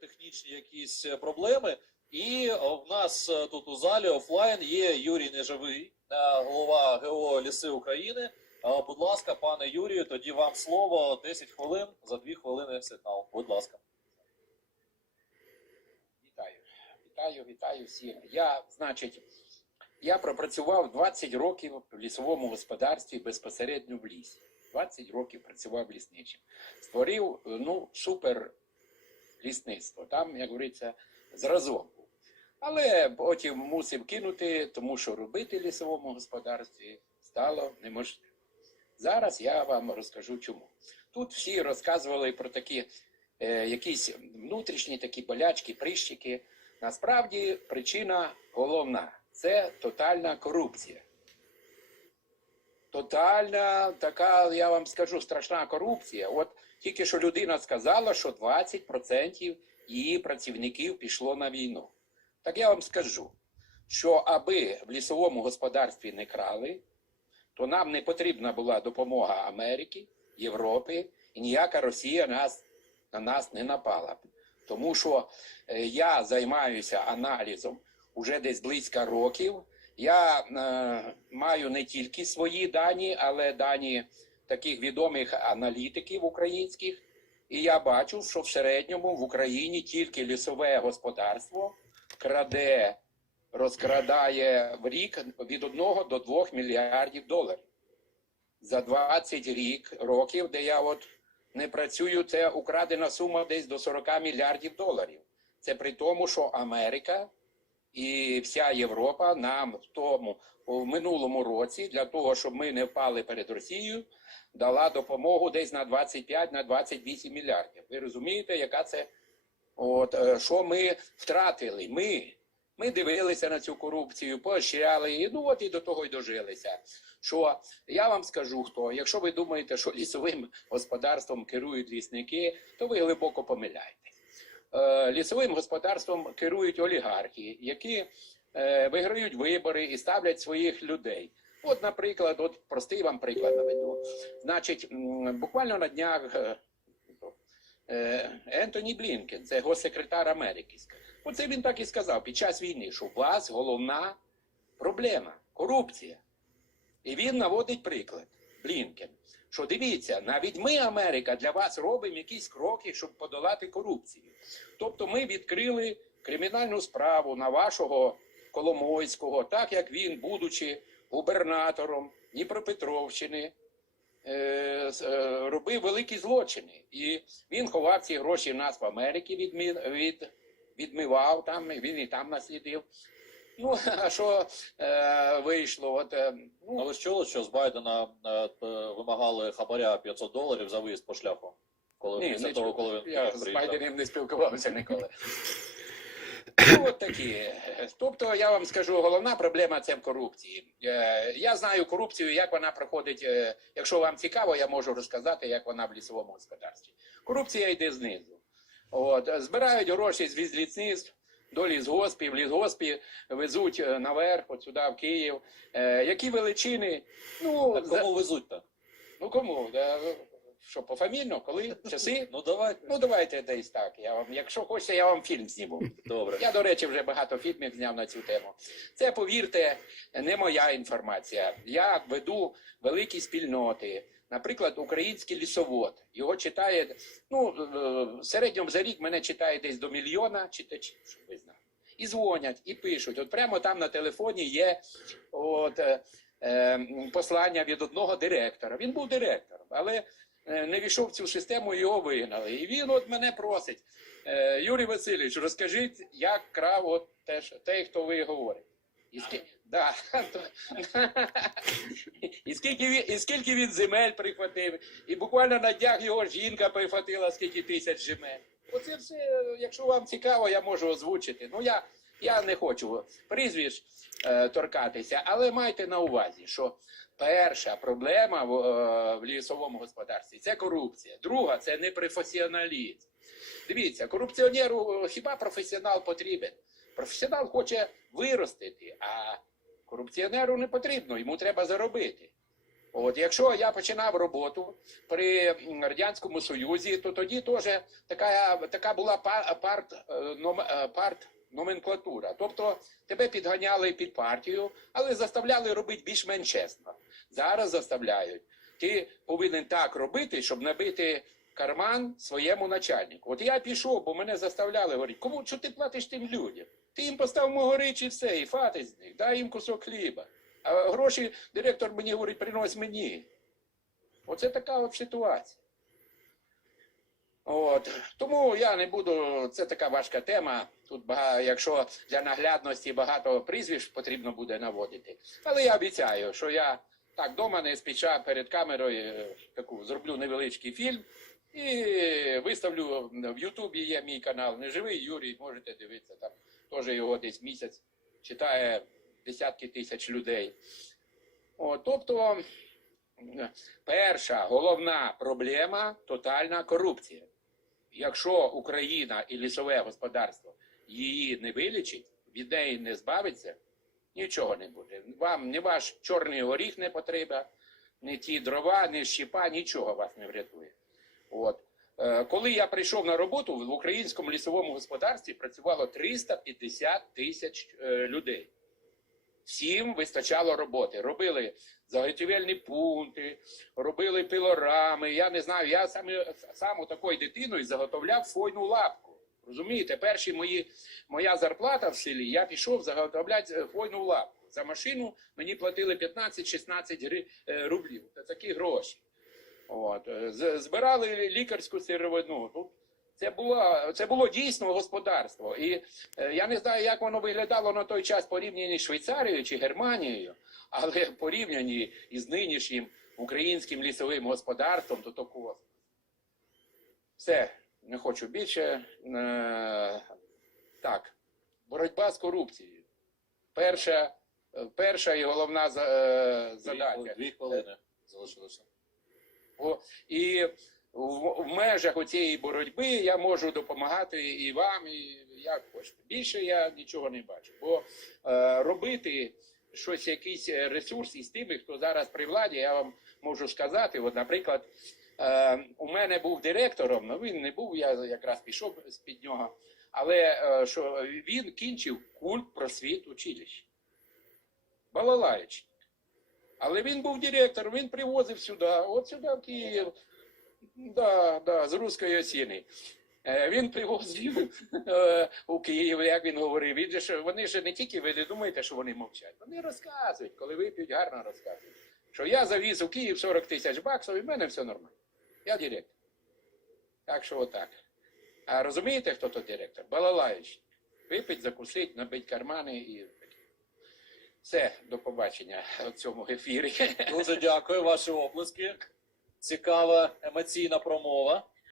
технічні якісь е, проблеми. І е, в нас е, тут у залі офлайн є Юрій Неживий, голова ГО Ліси України. Будь ласка, пане Юрію, тоді вам слово 10 хвилин за 2 хвилини сигнал. Будь ласка. Вітаю, вітаю, вітаю всіх. Я, значить, я пропрацював 20 років в лісовому господарстві безпосередньо в лісі. 20 років працював лісничим. Створив ну, супер лісництво. Там, як говориться, зразок був. Але потім мусив кинути, тому що робити лісовому господарстві стало неможливо. Зараз я вам розкажу чому. Тут всі розказували про такі е, якісь внутрішні такі болячки, прищики. Насправді причина головна це тотальна корупція. Тотальна така, я вам скажу, страшна корупція. От тільки що людина сказала, що 20% її працівників пішло на війну. Так я вам скажу, що аби в лісовому господарстві не крали, то нам не потрібна була допомога Америки, Європи, і ніяка Росія нас, на нас не напала. Тому що е, я займаюся аналізом уже десь близько років. Я е, маю не тільки свої дані, але дані таких відомих аналітиків українських. І я бачу, що в середньому в Україні тільки лісове господарство краде, розкрадає в рік від 1 до 2 мільярдів доларів. За 20 рік, років, де я от не працюю, це украдена сума десь до 40 мільярдів доларів. Це при тому, що Америка і вся Європа нам в тому в минулому році для того, щоб ми не впали перед Росією, дала допомогу десь на 25 на 28 мільярдів. Ви розумієте, яка це от е, що ми втратили? Ми. Ми дивилися на цю корупцію, поощряли її, ну от і до того й дожилися. Що я вам скажу хто, якщо ви думаєте, що лісовим господарством керують лісники, то ви глибоко помиляєтесь. Е, лісовим господарством керують олігархи, які е, виграють вибори і ставлять своїх людей. От, наприклад, от простий вам приклад наведу. Значить, буквально на днях е, Ентоні Блінкен, це госсекретар Америки, оце він так і сказав під час війни, що у вас головна проблема корупція. І він наводить приклад Блінкен, що дивіться, навіть ми, Америка, для вас робимо якісь кроки, щоб подолати корупцію. Тобто ми відкрили кримінальну справу на вашого Коломойського, так як він, будучи губернатором Дніпропетровщини, е, е, робив великі злочини. І він ховав ці гроші в нас в Америці, відмі, від, відмивав там, він і там наслідив. Ну, а що е, вийшло? От, е, А ну, ви ж чули, що з Байдена е, вимагали хабаря 500 доларів за виїзд по шляху? Коли Ні, не того, коли він Я з? Байденом не спілкувався ніколи. Ну, от такі. Тобто, я вам скажу, головна проблема це в корупції. Е, Я знаю корупцію, як вона проходить. е, Якщо вам цікаво, я можу розказати, як вона в лісовому господарстві. Корупція йде знизу. От, збирають гроші з візліцництв до лісгоспів, лісгоспі везуть е, наверх, от сюди, в Київ. Е, Які величини? Ну, Так за- кому везуть так? ну кому? Що, пофамільно? Коли? Часи? Ну давайте. Ну, давайте десь так. Я вам, якщо хочете, я вам фільм зніму. Добре. Я, до речі, вже багато фільмів зняв на цю тему. Це, повірте, не моя інформація. Я веду великі спільноти. Наприклад, український лісовод. Його читає, ну, е, в середньому за рік мене читає десь до мільйона читачів, щоб ви знали. І дзвонять, і пишуть. От прямо там на телефоні є от, е, е, послання від одного директора. Він був директором, але е, не війшов в цю систему, його вигнали. І він от мене просить. Е, Юрій Васильович, розкажіть, як крав от те, те, хто ви говорите. І да, і, скільки він, і скільки він земель прихватив, і буквально на днях його жінка прихватила скільки тисяч земель. Оце все, якщо вам цікаво, я можу озвучити. Ну я, я не хочу прізвищ е, торкатися, але майте на увазі, що перша проблема в, е, в лісовому господарстві це корупція. Друга це непрофесіоналізм. Дивіться, корупціонеру е, хіба професіонал потрібен? Професіонал хоче виростити, а корупціонеру не потрібно, йому треба заробити. От, якщо я починав роботу при Радянському Союзі, то тоді теж така, така була парт, е, е, парт номенклатура. Тобто тебе підганяли під партію, але заставляли робити більш-менш чесно. Зараз заставляють. Ти повинен так робити, щоб набити карман своєму начальнику. От я пішов, бо мене заставляли говорити, кому що ти платиш тим людям? Ти їм постав могорич і все, і фати з них, дай їм кусок хліба. А гроші директор мені говорить, принось мені. Оце така от ситуація. От. Тому я не буду, це така важка тема. Тут багато, якщо для наглядності багато прізвищ потрібно буде наводити. Але я обіцяю, що я так дома не спіча перед камерою е, таку зроблю невеличкий фільм і виставлю в Ютубі є мій канал Неживий Юрій, можете дивитися там. Теж його десь місяць читає десятки тисяч людей. О, тобто, перша головна проблема тотальна корупція. Якщо Україна і лісове господарство її не вилічить, від неї не збавиться, нічого не буде. Вам не ваш чорний горіх не потреба, ні ті дрова, ні щепа, нічого вас не врятує. От. Е, Коли я прийшов на роботу, в українському лісовому господарстві працювало 350 тисяч е, людей. Всім вистачало роботи. Робили заготівельні пункти, робили пилорами. Я не знаю, я саме сам такою дитиною заготовляв фойну лапку. Розумієте, перші мої, моя зарплата в селі, я пішов заготовляти е, фойну лапку. За машину мені платили 15-16 гри- е, рублів. Це такі гроші. От. е, Збирали лікарську сировину. Це було, це було дійсно господарство. І е, я не знаю, як воно виглядало на той час порівняно з Швейцарією чи Германією, але порівняні із нинішнім українським лісовим господарством, то космос. Все, не хочу більше. Е, Так, боротьба з корупцією. Перша, перша і головна задача. Дві хвилини залишилося. І в, межах оцієї боротьби я можу допомагати і вам, і як хочете. Більше я нічого не бачу. Бо е, робити щось, якийсь ресурс із тими, хто зараз при владі, я вам можу сказати. От, наприклад, е, у мене був директором, ну він не був, я якраз пішов з-під нього, але е, що він кінчив культ просвіт училища. Балалаєчник. Але він був директор, він привозив сюди, от сюди в Київ. Да, да, з руської осіни. Е, Він привозив е, у Київ, як він говорив. Він вони ж не тільки ви не думаєте, що вони мовчать. Вони розказують, коли вип'ють, гарно розказують. Що я завіз у Київ 40 тисяч баксів, і в мене все нормально. Я директор. Так що отак. А розумієте, хто то директор? Балалаєчник. Випить, закусить, набить кармани і. Все, до побачення у цьому ефірі. Дуже дякую, ваші оплески. Цікава емоційна промова.